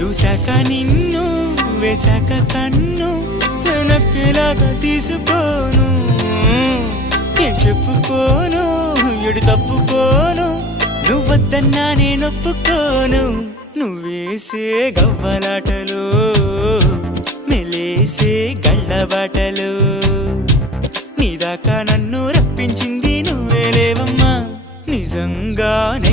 చూశాక నిన్ను వేశాక కన్ను నక్కేలాగా తీసుకోను ఏం చెప్పుకోను ఎడు తప్పుకోను నువ్వద్దన్నా నేనొప్పుకోను నువ్వేసే గవ్వలాటలు మెలేసే గళ్ళబాటలు నీదాకా నన్ను రప్పించింది నువ్వేలేవమ్మా నిజంగానే